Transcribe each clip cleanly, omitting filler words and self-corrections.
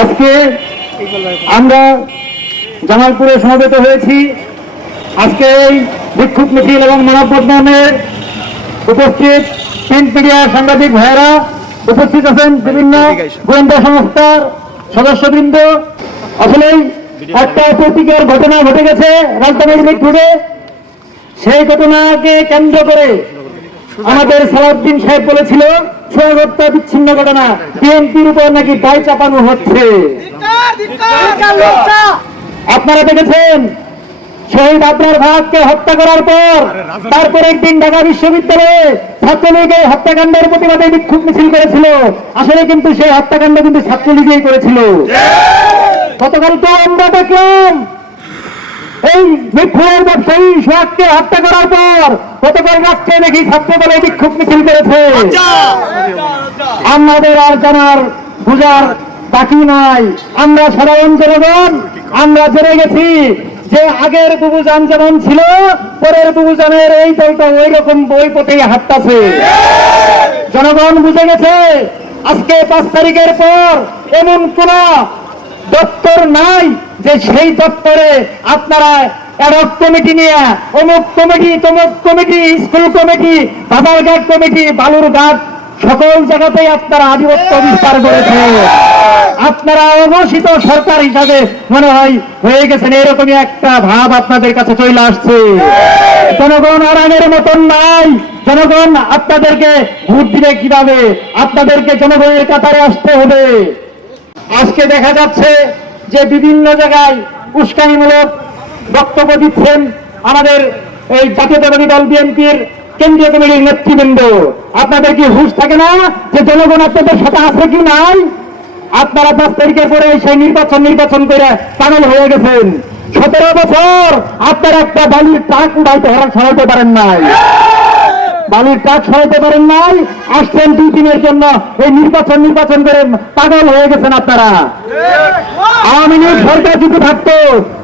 আজকে আমরা জামালপুরে সমবেত হয়েছি। আজকে এই বিক্ষোভ মিছিল এবং মানববন্ধনের উপস্থিত প্রিন্ট মিডিয়ার সাংবাদিক ভাইয়েরা উপস্থিত আছেন, বিভিন্ন গোয়েন্দা সংস্থার সদস্যবৃন্দ। আসলেই একটা প্রতীকের ঘটনা ঘটে গেছে রাজধানীর মিরপুরে। সেই ঘটনাকে কেন্দ্র করে আমাদের সালাউদ্দিন সাহেব বলেছিল সৌগত্য বিচ্ছিন্ন ঘটনা, বিএনপির উপর নাকি দায় চাপানো হচ্ছে। আপনারা দেখেছেন শহীদ আবরার ভাগকে হত্যা করার পর তারপর একদিন ঢাকা বিশ্ববিদ্যালয়ে ছাত্রলীগের হত্যাকাণ্ডের প্রতিবাদে বিক্ষোভ মিছিল করেছিল। আসলে কিন্তু সেই হত্যাকাণ্ড কিন্তু ছাত্রলীগই করেছিল। গতকাল তো আমরা দেখলাম এই মিরপুরের ব্যবসায়ী সোহাগকে হত্যা করার পর গতকাল রাত্রে নাকি ছাত্রদলে বিক্ষোভ মিছিল করেছে। আমাদের আর জানার বুঝার বাকি নাই। আমরা সাধারণ জনগণ আমরা জেনে গেছি যে আগের বুবুজান যেমন ছিল, পরের বুবুজানের এই দলটা ওই রকম বই পথেই হাঁটতাছে। জনগণ বুঝে গেছে আজকে 5 তারিখের পর এমন কোন দপ্তর নাই যে সেই দপ্তরে আপনারা অ্যাডহক কমিটি নিয়ে অমুক কমিটি তমুক কমিটি, স্কুল কমিটি, বাজারঘাট কমিটি, বালুরঘাট সকল জায়গাতেই আপনারা আধিপত্য বিস্তার করেছে। আপনারা অঘোষিত সরকার হিসাবে মনে হয় হয়ে গেছেন, এরকমই একটা ভাব আপনাদের কাছে চলে আসছে। জনগণ আর আগের মতন নাই। জনগণ আপনাদেরকে ভোট দিবে কিভাবে? আপনাদেরকে জনগণের কাতারে আসতে হবে। আজকে দেখা যাচ্ছে যে বিভিন্ন জায়গায় উস্কানিমূলক বক্তব্য দিচ্ছেন আমাদের এই জাতীয়তাবাদী দল বিএনপির কেন্দ্রীয় কমিটির নেতৃবৃন্দ। আপনাদের কি হুঁশ থাকে না যে জনগণ আপনাদের সাথে আছে কি নাই? আপনারা 5 তারিখের পরে সেই নির্বাচন করে পাগল হয়ে গেছেন। 17 বছর আপনারা একটা বালির ট্রাক সরাতে পারেন নাই, বালির ট্রাক সরাতে পারেন নাই। আসছেন 2 দিনের জন্য এই নির্বাচন করে পাগল হয়ে গেছেন আপনারা। আওয়ামী লীগ সরকার যদি থাকতো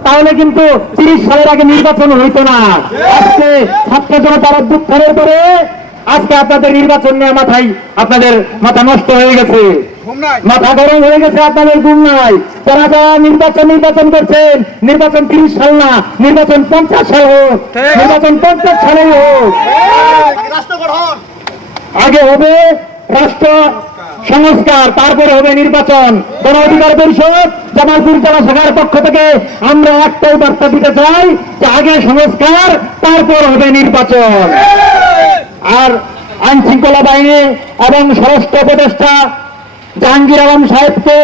তাহলে কিন্তু 30 সালের আগে নির্বাচন হইতো না। আজকে ছাত্র জনতার অভ্যুত্থানের পরে আজকে আপনাদের নির্বাচন নিয়ে আপনাদের মাথা নষ্ট হয়ে গেছে, মাথা গরম হয়ে গেছে, আপনাদের ঘুম নাই। যারা যারা নির্বাচন করছেন, নির্বাচন 30 সাল না, নির্বাচন 50 সাল হোক, নির্বাচন 50 সালে হোক। আগে হবে রাষ্ট্র সংস্কার, তারপরে হবে নির্বাচন। গণ অধিকার পরিষদ জামালপুর জেলা শাখার পক্ষ থেকে আমরা একটাই বার্তা দিতে চাই যে আগে সংস্কার, তারপর হবে নির্বাচন। আর আইন শৃঙ্খলা বাহিনী এবং স্বরাষ্ট্র উপদেষ্টা জাহাঙ্গীর আলম সাহেবকে